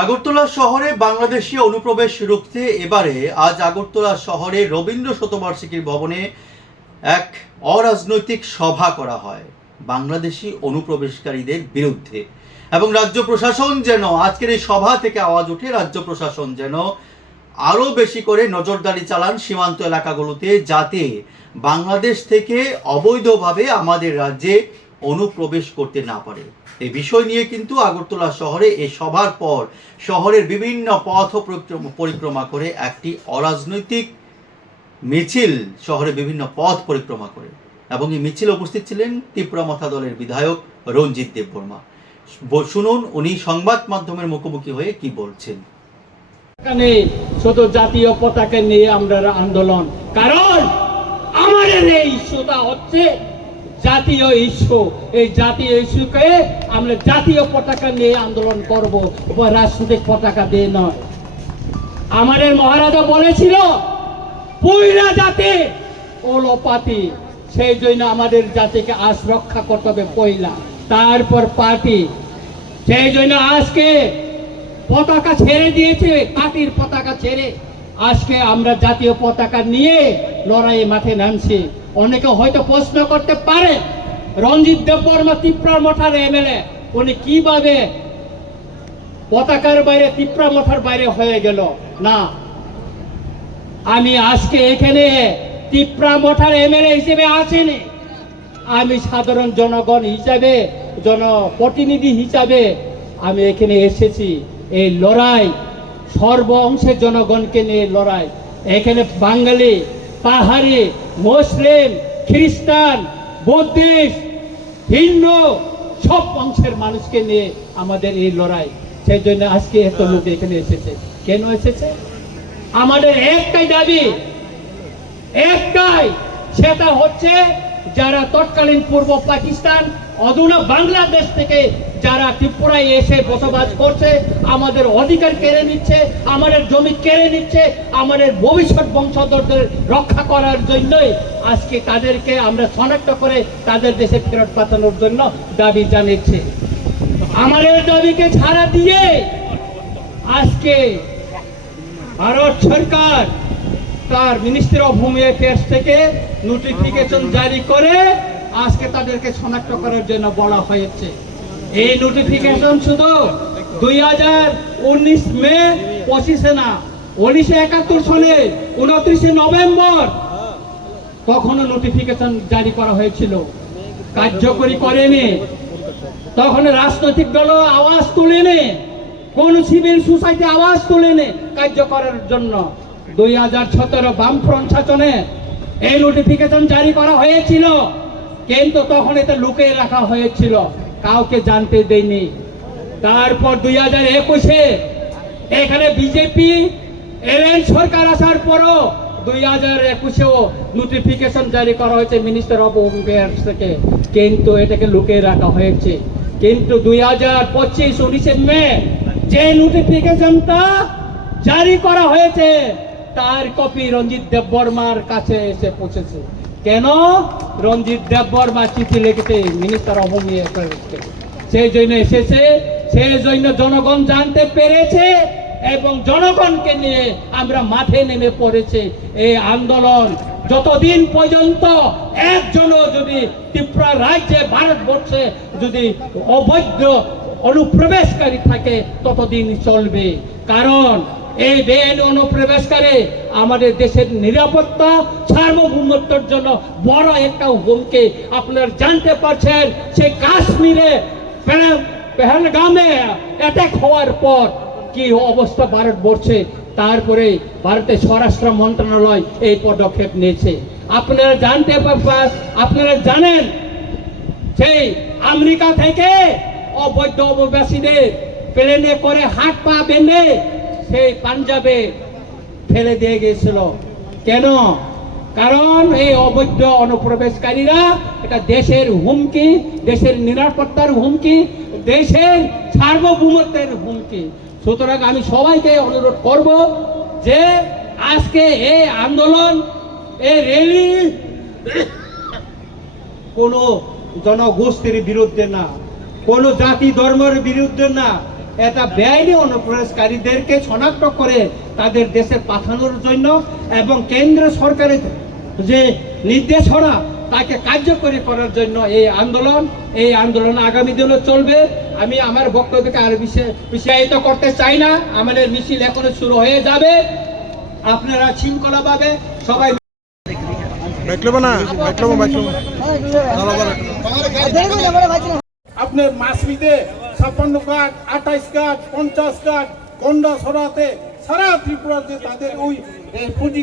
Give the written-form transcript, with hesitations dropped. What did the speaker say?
আগরতলা শহরে বাংলাদেশি অনুপ্রবেশ রুখতে এবারে আজ আগরতলা শহরে রবীন্দ্র শতবার্ষিকীর ভবনে এক অরাজনৈতিক সভা করা হয় বাংলাদেশি অনুপ্রবেশকারীদের বিরুদ্ধে। এবং রাজ্য প্রশাসন যেন আজকের এই সভা থেকে আওয়াজ উঠে, রাজ্য প্রশাসন যেন আরও বেশি করে নজরদারি চালান সীমান্ত এলাকাগুলোতে, যাতে বাংলাদেশ থেকে অবৈধভাবে আমাদের রাজ্যে অনুপ্রবেশ করতে না পারে। এই বিষয় নিয়ে কিন্তু আগরতলা শহরে এই সভার পর শহরের বিভিন্ন পথ পরিক্রমা করে একটি অরাজনৈতিক মিছিল শহরে বিভিন্ন পথ পরিক্রমা করে, এবং এই মিছিলে উপস্থিত ছিলেন তিপ্রামথা দলের বিধায়ক রঞ্জিত দেববর্মা। শুনুন উনি সংবাদ মাধ্যমের মুখোমুখি হয়ে কি বলছেন। শুধু জাতীয় পতাকা নিয়ে আমরা আন্দোলন, কারণ আমাদের এই ইস্যুটা হচ্ছে জাতীয় ইস্যু। এই জাতীয় ইস্যুকে আমরা জাতীয় পতাকা নিয়ে আন্দোলন করব, রাজনৈতিক পতাকা দিয়ে নয়। আমাদের মহারাজা বলেছিল পুইরা জাতি ওলোপাতি, সেই জন্য আমাদের জাতিকে আজ রক্ষা করতে হবে পয়লা, তারপর পার্টি। সেই জন্য আজকে পতাকা ছেড়ে দিয়েছে, পার্টির পতাকা ছেড়ে আজকে আমরা জাতীয় পতাকা নিয়ে লড়াইয়ে মাঠে নামছি। অনেকে হয়তো প্রশ্ন করতে পারে রঞ্জিত দেববর্মা তিপ্রামথার এমএলএ, উনি কিভাবে পতাকার বাইরে তিপ্রামথার বাইরে হয়ে গেল। না, আমি আজকে এখানে তিপ্রামথার এমএলএ হিসেবে আসিনি, আমি সাধারণ জনগণ হিসাবে, জনপ্রতিনিধি হিসাবে আমি এখানে এসেছি। এই লড়াই সর্ব অংশের জনগণকে নিয়ে লড়াই। এখানে বাঙালি, পাহাড়ি, মুসলিম, খ্রিস্টান, বুদ্ধিস্ট, হিন্দু সব অংশের মানুষকে নিয়ে আমাদের এই লড়াই। সেই জন্য আজকে এত লোক এখানে এসেছে। কেন এসেছে? আমাদের একটাই দাবি, একটাই, সেটা হচ্ছে যারা তৎকালীন পূর্ব পাকিস্তান, অধুনা বাংলাদেশ থেকে যারা ত্রিপুরায় এসে বসবাস করছে, আমাদের অধিকার কেড়ে নিচ্ছে, আমাদের জমি কেড়ে নিচ্ছে, আমাদের ভবিষ্যৎ বংশধরদের রক্ষা করার জন্যই আজকে তাদেরকে আমরা শনাক্ত করে তাদের দেশে ফেরত পাঠানোর জন্য দাবি জানিয়েছি। আমাদের দাবিকে ছাড়া দিয়ে আজকে ভারত সরকার তার মিনিস্ট্রি অফ হোম অ্যাফেয়ার্স থেকে নোটিফিকেশন জারি করে আজকে তাদেরকে শনাক্ত করার জন্য বলা হয়েছে। এই নোটিফিকেশন শুধু 2019 মে 25 না, 1971 সালে 29 নভেম্বর তখনও নোটিফিকেশন জারি করা হয়েছিল, কার্যকরী করেনি। তখন রাজনৈতিক দল আওয়াজ তুলেনি, কোন সিভিল সোসাইটি আওয়াজ তুলেনি কার্য করার জন্য। 2017 বামফ্রন্ট শাসনে এই নোটিফিকেশন জারি করা হয়েছিল, কিন্তু তখন এটা লুকিয়ে রাখা হয়েছিল, কাউকে জানতে দেয়নি। তারপর 2021 এখানে বিজেপি এলেন সরকার আসার পরও 2021 নোটিফিকেশন জারি করা হয়েছে মিনিস্টার অফ হোম অ্যাফেয়ার্স থেকে, কিন্তু এটাকে লুকিয়ে রাখা হয়েছে। কিন্তু 2025 19 মে যে নোটিফিকেশনটা জারি করা হয়েছে তার কপি রঞ্জিত দেববর্মার কাছে এসে পৌঁছেছে। কেন? রঞ্জিত দেববর্মা চিঠি লিখেছে মিনিস্টার অফ হোম অ্যাফেয়ার্সকে, সেই জন্য এসেছে, সেই জন্য জনগণ জানতে পেরেছে এবং জনগণকে নিয়ে আমরা মাঠে নেমে পড়েছে। এই আন্দোলন যতদিন পর্যন্ত একজনও যদি ত্রিপুরা রাজ্যে, ভারতবর্ষে যদি অবৈধ অনুপ্রবেশকারী থাকে ততদিন চলবে। কারণ এই বেআইনি অনুপ্রবেশকারী আমাদের দেশের নিরাপত্তা, সার্বভৌমত্বের জন্য বড় একটা হুমকি। আপনারা জানতে পারছেন সে কাশ্মীরে পেহেলগামে অ্যাটাক হওয়ার পর কি অবস্থা ভারতবর্ষে, তারপরে ভারতের স্বরাষ্ট্র মন্ত্রণালয় এই পদক্ষেপ নিয়েছে। আপনারা জানেন সেই আমেরিকা থেকে অবৈধ অভিবাসীদের প্লেনে করে হাত পা বেঁধে সেই পাঞ্জাবে ফেলে দিয়ে গিয়েছিল। কেন? কারণ এই অবৈধ অনুপ্রবেশকারীরা এটা দেশের হুমকি, দেশের নিরাপত্তার হুমকি, দেশের সার্বভৌমত্বের হুমকি। সুতরাং আমি সবাইকে অনুরোধ করব যে আজকে এই আন্দোলন, এই র্যালি কোনো জনগোষ্ঠীর বিরুদ্ধে না, কোনো জাতি ধর্মের বিরুদ্ধে না, এটা বেআইনি অনুপ্রবেশকারীদেরকে শনাক্ত করে তাদের দেশে পাঠানোর জন্য এবং কেন্দ্র সরকারের যে নির্দেশনা তাকে কার্যকরী করার জন্য এই আন্দোলন আগামী দিনে চলবে। আমি আমার বক্তব্যকে আর বিষয়ায়িত করতে চাই না। আমাদের মিছিল এখনো শুরু হয়ে যাবে। আপনারা শৃঙ্খলাভাবে সবাই আপনার মাসবিতে 56 কার্ড 28 কার্ড 50 কার্ড কন্ডা সরাতে সারা ত্রিপুরাতে তাদের ওই পুঁজি